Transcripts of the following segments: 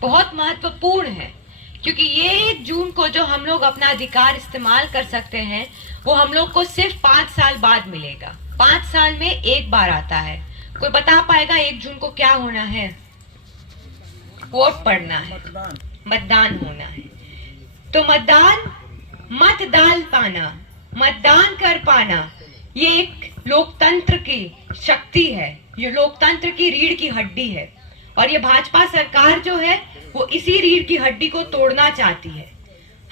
बहुत महत्वपूर्ण है, क्योंकि ये 1 जून को जो हम लोग अपना अधिकार इस्तेमाल कर सकते हैं वो हम लोग को सिर्फ 5 साल बाद मिलेगा। 5 साल में एक बार आता है। कोई बता पाएगा 1 जून को क्या होना है? वोट पड़ना है, मतदान होना है। तो मत डाल पाना, मतदान कर पाना, ये एक लोकतंत्र की शक्ति है, ये लोकतंत्र की रीढ़ की हड्डी है। और ये भाजपा सरकार जो है वो इसी रीढ़ की हड्डी को तोड़ना चाहती है,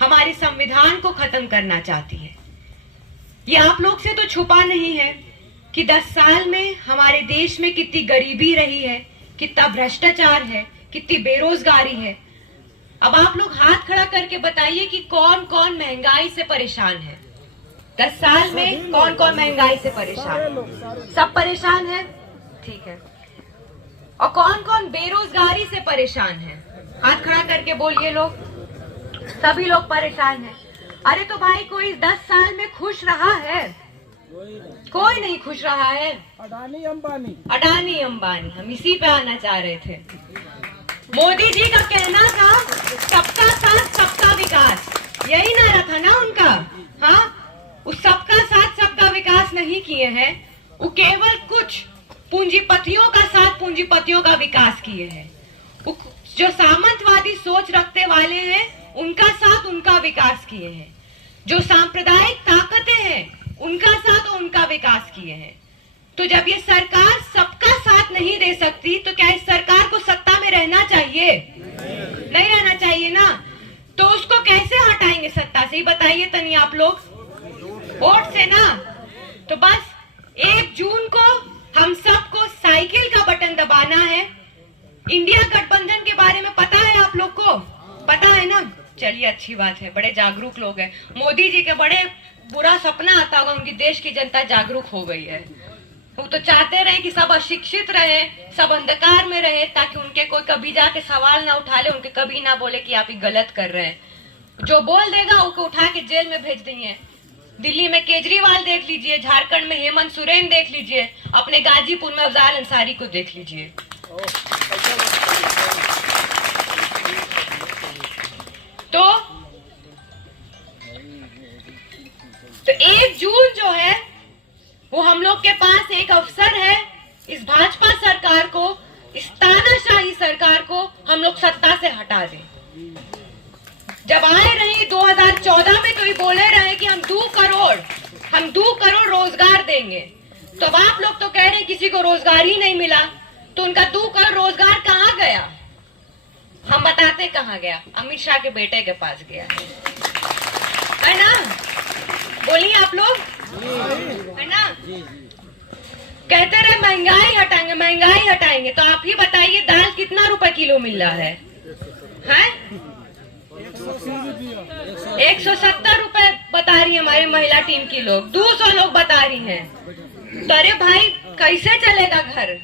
हमारे संविधान को खत्म करना चाहती है। ये आप लोग से तो छुपा नहीं है कि 10 साल में हमारे देश में कितनी गरीबी रही है, कितना भ्रष्टाचार है, कितनी बेरोजगारी है। अब आप लोग हाथ खड़ा करके बताइए कि कौन कौन महंगाई से परेशान है। 10 साल में कौन कौन महंगाई से परेशान है? सब परेशान है, ठीक है। और कौन कौन बेरोजगारी से परेशान है? हाथ खड़ा करके बोलिए लोग। सभी लोग परेशान हैं। अरे तो भाई कोई 10 साल में खुश रहा है? कोई नहीं खुश रहा है। अडानी अंबानी, हम इसी पे आना चाह रहे थे। मोदी जी का कहना था सबका साथ सबका विकास, यही नारा था ना उनका। हाँ, उस सबका साथ सबका विकास नहीं किए हैं, वो केवल कुछ पूंजीपतियों का साथ पूंजीपतियों का विकास किए हैं। जो सामंतवादी सोच रखने वाले हैं उनका साथ उनका विकास किए हैं। जो सांप्रदायिक ताकतें हैं उनका साथ उनका विकास किए हैं। तो जब ये सरकार सबका साथ नहीं दे सकती तो क्या इस सरकार को सत्ता में रहना चाहिए? नहीं रहना चाहिए ना। तो उसको कैसे हटाएंगे सत्ता से, बताइए तनी आप लोग। वोट से ना। तो बस 1 जून को हम सबको साइकिल का बटन दबाना है। इंडिया गठबंधन के बारे में पता है आप लोग को? पता है ना? चलिए अच्छी बात है, बड़े जागरूक लोग हैं। मोदी जी के बड़े बुरा सपना आता होगा, उनकी देश की जनता जागरूक हो गई है। वो तो चाहते रहे कि सब अशिक्षित रहे, सब अंधकार में रहे, ताकि उनके कोई कभी जाके सवाल ना उठा ले, उनके कभी ना बोले कि आप ये गलत कर रहे हैं। जो बोल देगा उसको उठा के जेल में भेज देंगे। दिल्ली में केजरीवाल देख लीजिए, झारखंड में हेमंत सोरेन देख लीजिए, अपने गाजीपुर में अफजाल अंसारी को देख लीजिए। तो 1 जून जो है वो हम लोग के पास एक अवसर है, इस भाजपा सरकार को, इस तानाशाही सरकार को हम लोग सत्ता से हटा दें। जब आए रहे 2014 में तो ये बोले रहे कि हम 2 करोड़ रोजगार देंगे। तो अब आप लोग तो कह रहे हैं किसी को रोजगार ही नहीं मिला, तो उनका 2 करोड़ रोजगार कहाँ गया? हम बताते कहाँ गया। अमित शाह के बेटे के पास गया है ना? बोलिए आप लोग, है ना? कहते रहे महंगाई हटाएंगे। तो आप ही बताइए दाल कितना रुपए किलो मिल रहा है? 170 रुपए बता रही है हमारे महिला टीम की लोग, 200 लोग बता रही हैं। तो अरे भाई कैसे चलेगा घर?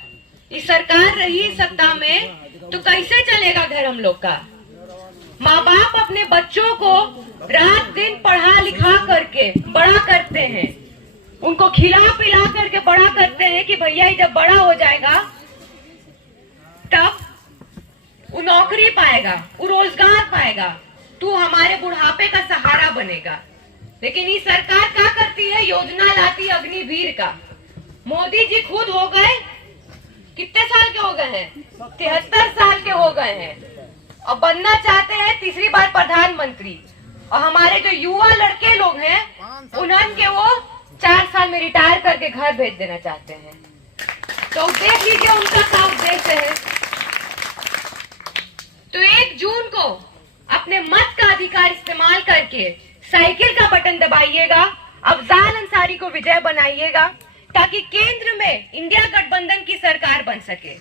इस सरकार रही सत्ता में तो कैसे चलेगा घर हम लोग का? माँ बाप अपने बच्चों को रात दिन पढ़ा लिखा करके बड़ा करते हैं, उनको खिला पिला करके बड़ा करते हैं कि भैया जब बड़ा हो जाएगा तब वो नौकरी पाएगा, वो रोजगार पाएगा, तू हमारे बुढ़ापे का सहारा बनेगा। लेकिन ये सरकार क्या करती है? योजना लाती अग्निवीर का। मोदी जी खुद हो गए, कितने साल के हो गए हैं? 73 साल के हो गए हैं और बनना चाहते हैं तीसरी बार प्रधानमंत्री। और हमारे जो युवा लड़के लोग हैं उन्हें वो 4 साल में रिटायर करके घर भेज देना चाहते हैं। तो देख लीजिए उनका क्या उद्देश्य है। तो 1 जून को अपने मत का अधिकार इस्तेमाल करके साइकिल का बटन दबाइएगा, अफजाल अंसारी को विजय बनाइएगा, ताकि केंद्र में इंडिया गठबंधन की सरकार बन सके।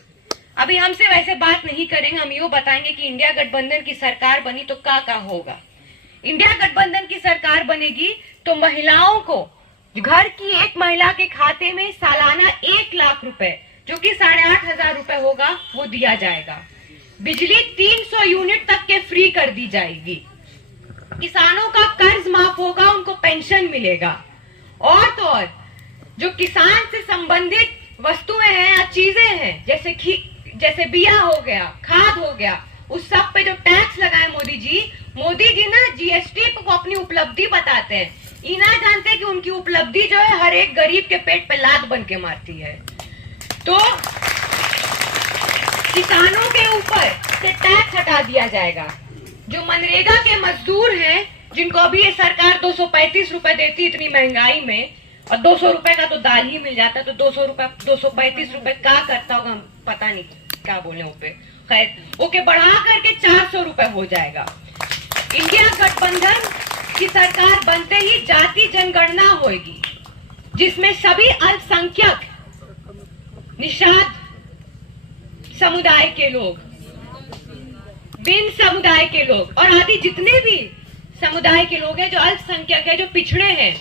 अभी हमसे वैसे बात नहीं करेंगे, हम ये बताएंगे कि इंडिया गठबंधन की सरकार बनी तो क्या होगा। इंडिया गठबंधन की सरकार बनेगी तो महिलाओं को, घर की एक महिला के खाते में सालाना 1 लाख रुपए, जो कि 8,500 रुपए होगा, वो दिया जाएगा। बिजली 300 यूनिट तक के फ्री कर दी जाएगी। किसानों का कर्ज माफ होगा, उनको पेंशन मिलेगा। और तो और जो किसान से संबंधित वस्तुएं हैं या चीजें हैं, जैसे बिया हो गया, खाद हो गया, उस सब पे जो टैक्स लगाए मोदी जी ना जीएसटी को अपनी उपलब्धि बताते हैं। ये ना जानते हैं कि उनकी उपलब्धि जो है हर एक गरीब के पेट पे लात बन के मारती है। तो किसानों के ऊपर से टैक्स हटा दिया जाएगा। जो मनरेगा के मजदूर हैं, जिनको अभी ये सरकार 235 रुपए देती इतनी महंगाई में, और 200 रुपए का तो दाल ही मिल जाता, तो 235 रुपए क्या करता होगा, हम पता नहीं क्या बोले पे। खैर ओके, बढ़ा करके 400 रुपए हो जाएगा। इंडिया गठबंधन की सरकार बनते ही जाति जनगणना होगी, जिसमें सभी अल्पसंख्यक, निषाद समुदाय के लोग, बिन समुदाय के लोग और आदि जितने भी समुदाय के लोग हैं जो अल्पसंख्यक है, जो पिछड़े हैं,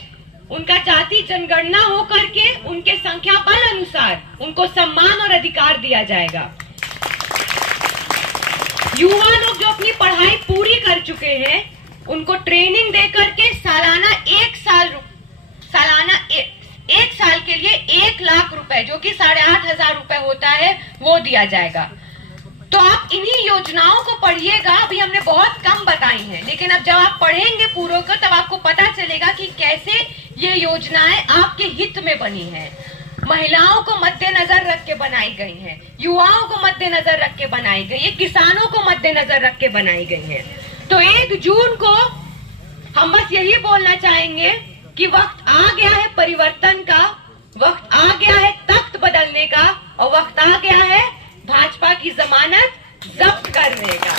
उनका जाति जनगणना हो करके उनके संख्या बल अनुसार उनको सम्मान और अधिकार दिया जाएगा। युवा लोग जो अपनी पढ़ाई पूरी कर चुके हैं, उनको ट्रेनिंग दे करके सालाना एक साल के लिए 1 लाख रुपए, जो कि 8,500 रुपए होता है, वो दिया जाएगा। तो आप इन्हीं योजनाओं को पढ़िएगा। अभी हमने बहुत कम बताई हैं, लेकिन अब जब आप पढ़ेंगे पूरों को, तब आपको पता चलेगा कि कैसे ये योजनाएं आपके हित में बनी हैं। महिलाओं को मद्देनजर रख के बनाई गई हैं, युवाओं को मद्देनजर रख के बनाई गई है, किसानों को मद्देनजर रख के बनाई गई है। तो 1 जून को हम बस यही बोलना चाहेंगे कि वक्त आ गया है परिवर्तन का, वक्त आ गया है तख्त बदलने का, और वक्त आ गया है भाजपा की जमानत जब्त करने का।